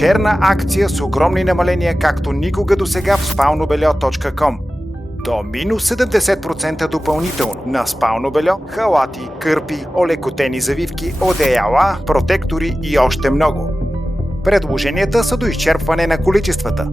черна акция с огромни намаления както никога досега в spalnobelio.com. До минус 70% допълнително на спално бельо, халати, кърпи, олекотени завивки, одеяла, протектори и още много. Предложенията са до изчерпване на количествата.